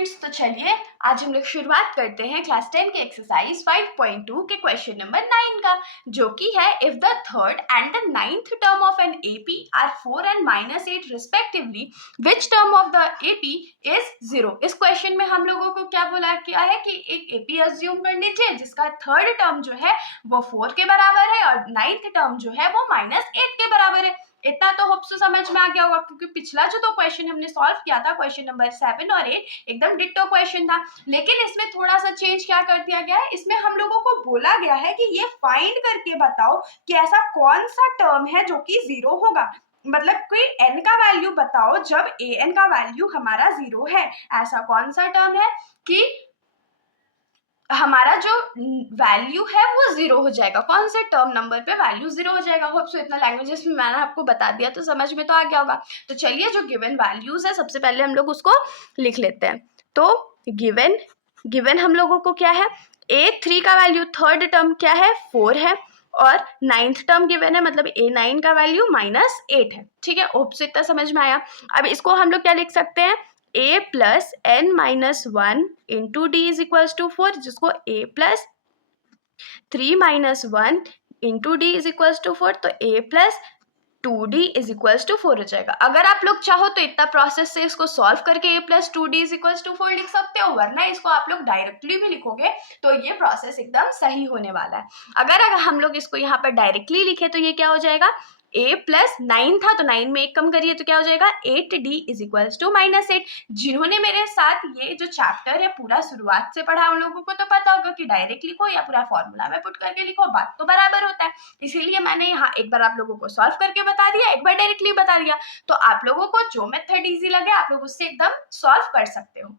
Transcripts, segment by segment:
Students, तो चलिए आज हम लोग शुरुआत करते हैं क्लास 10 के एक्सरसाइज 5.2 के क्वेश्चन नंबर 9 का, जो कि है if the third and the ninth term of an AP are 4 and -8 respectively, which term of the AP is 0। इस क्वेश्चन में हम लोगों को क्या बोला गया है कि एक एपी अज्यूम कर लीजिए जिसका थर्ड टर्म जो है वो 4 के बराबर है और नाइन्थ टर्म जो है वो -8 के बराबर है। इतना तो होप सो समझ में आ गया होगा, क्योंकि पिछला जो दो क्वेश्चन हमने सॉल्व किया था, क्वेश्चन नंबर 7 और 8, एकदम डिट्टो क्वेश्चन था। लेकिन इसमें थोड़ा सा चेंज क्या कर दिया गया है, इसमें हम लोगों को बोला गया है कि ये फाइंड करके बताओ कि ऐसा कौन सा टर्म है जो कि 0 होगा। मतलब कोई n का वैल्यू बताओ जब an का वैल्यू हमारा 0 है। ऐसा कौन सा टर्म है कि हमारा जो वैल्यू है वो 0 हो जाएगा, कौन से टर्म नंबर पे वैल्यू 0 हो जाएगा। होप सो इतना लैंग्वेजेस में मैंने आपको बता दिया तो समझ में तो आ गया होगा। तो चलिए जो गिवन वैल्यूज है सबसे पहले हम लोग उसको लिख लेते हैं। तो गिवन हम लोगों को क्या है, a3 का वैल्यू थर्ड टर्म क्या है 4 है और नाइन्थ टर्म गिवन है, मतलब a9 का वैल्यू -8 है। ठीक है, होप सो इतना समझ में आया। अब इसको हम लोग क्या लिख सकते हैं, a plus n minus 1 into d is equals to 4, जिसको a plus 3 minus 1 into d is equals to 4, तो a plus 2d is equals to 4 हो जाएगा। अगर आप लोग चाहो तो इतना प्रोसेस से इसको सॉल्व करके a plus 2d is equals to 4 लिख सकते हो, वरना इसको आप लोग डायरेक्टली भी लिखोगे तो ये प्रोसेस एकदम सही होने वाला है। अगर हम लोग इसको यहाँ पर डायरेक्टली लिखे तो ये क्या हो जाएगा, a plus 9 था तो 9 में 1 कम करिए तो क्या हो जाएगा 8d is equals to -8। जिन्होंने मेरे साथ ये जो चैप्टर है पूरा शुरुआत से पढ़ा उन लोगों को तो पता होगा कि डायरेक्ट लिखो या पूरा फॉर्मूला में पुट करके लिखो, बात तो बराबर होता है। इसीलिए मैंने यहाँ एक बार आप लोगों को सॉल्व करके बता दिया, एक बार डायरेक्टली बता दिया, तो आप लोगों को जो मेथड इजी लगे आप लोग उससे एकदम सॉल्व कर सकते हो।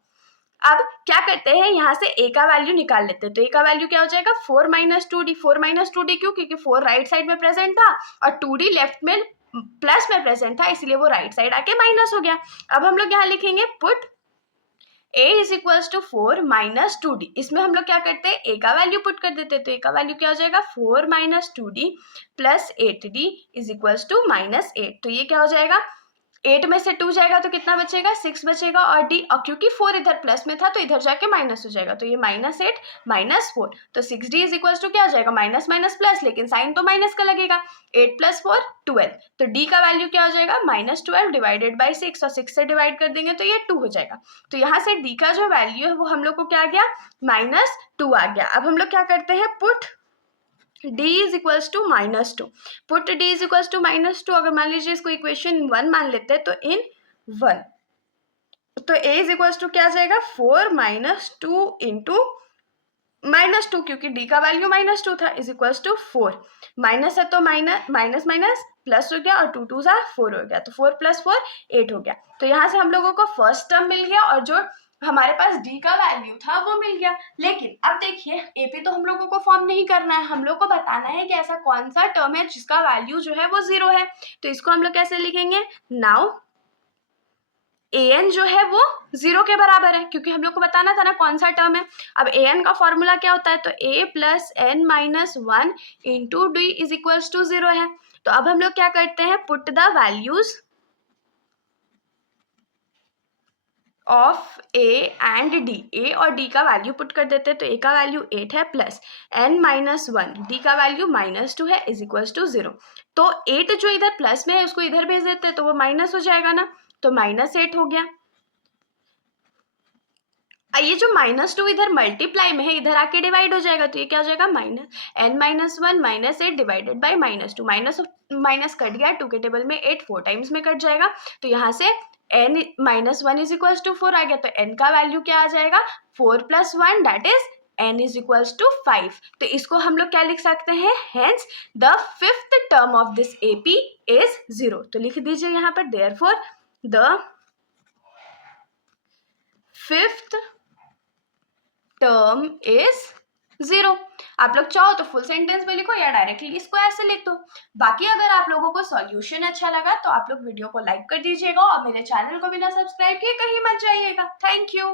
अब क्या करते हैं, यहाँ से a का वैल्यू निकाल लेते हैं। तो a का वैल्यू क्या हो जाएगा 4 - 2d। 4 - 2d क्यों, क्योंकि 4 राइट साइड में प्रेजेंट था और 2d लेफ्ट में प्लस में प्रेजेंट था, इसलिए वो राइट साइड आके माइनस हो गया। अब हम लोग यहाँ लिखेंगे put a is equals to 4 - 2d। इसमें हम लोग क्या करते हैं, a का वैल्यू पुट कर देते हैं। तो a का वैल्यू क्या हो जाएगा 4 - 2d plus 8d is equals to -8। तो ये क्या हो जाएगा, 8 में से 2 जाएगा तो कितना बचेगा 6 बचेगा, और d और क्योंकि 4 इधर प्लस में था तो इधर जाके माइनस हो जाएगा, तो ये -8 - 4, तो 6d इज इक्वल्स टू क्या हो जाएगा माइनस माइनस प्लस, लेकिन साइन तो माइनस का लगेगा। 8 + 4 12, तो d का वैल्यू क्या हो जाएगा -12 डिवाइडेड बाई 6, और 6 से डिवाइड कर देंगे तो ये 2 हो जाएगा। तो यहाँ से d का जो वैल्यू है वो हम लोग को क्या आ गया -2 आ गया। अब हम लोग क्या करते हैं, put d is equals to -2। Put d is equals to -2, अगर मान लीजिए इसको इक्वेशन 1 मान लेते हैं तो इन 1, तो a is equals to क्या आ जाएगा 4 - 2 इंटू -2, क्योंकि d का वैल्यू -2 था, इज इक्वल्स टू 4। माइनस है तो माइनस माइनस प्लस हो गया और 2 2 4 हो गया, तो 4 + 4 8 हो गया। तो यहाँ से हम लोगों को फर्स्ट टर्म मिल गया और जो हमारे पास d का वैल्यू था वो मिल गया। लेकिन अब देखिए AP तो हम लोगों को फॉर्म नहीं करना है, हम लोग को बताना है कि ऐसा कौन सा टर्म है जिसका वैल्यू जो है वो 0 है। तो इसको हम लोग कैसे लिखेंगे, नाउ an जो है वो 0 के बराबर है, क्योंकि हम लोग को बताना था ना कौन सा टर्म है। अब an का फॉर्मूला क्या होता है, तो a + n - 1 into d is equals to 0 है। तो अब हम लोग क्या करते हैं, put the values of a and d, a और d का वैल्यू पुट कर देते हैं। तो a का वैल्यू 8 है प्लस n - 1, d का वैल्यू -2 है, इज इक्वल्स टू 0। तो 8 जो इधर प्लस में है उसको इधर भेज देते हैं तो वो माइनस हो जाएगा ना, तो -8 हो गया। ये जो -2 इधर मल्टीप्लाई में है इधर आके डिवाइड हो जाएगा, तो ये क्या हो जाएगा n - 1 -8 divided by -2, minus cut गया 2 के टेबल में 8 4 टाइम्स में कट जाएगा, तो यहाँ से n - 1 इज इक्वल्स टू 4 आ गया। तो n का वैल्यू क्या आ जाएगा 4 + 1 that is n is equals to 5। तो इसको हम लोग क्या लिख सकते हैं, hence the fifth term of this AP is 0। तो लिख दीजिए यहाँ पर therefore the fifth term is 0। आप लोग चाहो तो फुल सेंटेंस में लिखो या डायरेक्टली इसको ऐसे लिख दो। बाकी अगर आप लोगों को सॉल्यूशन अच्छा लगा तो आप लोग वीडियो को लाइक कर दीजिएगा और मेरे चैनल को बिना सब्सक्राइब किए कहीं मत जाइएगा। Thank you.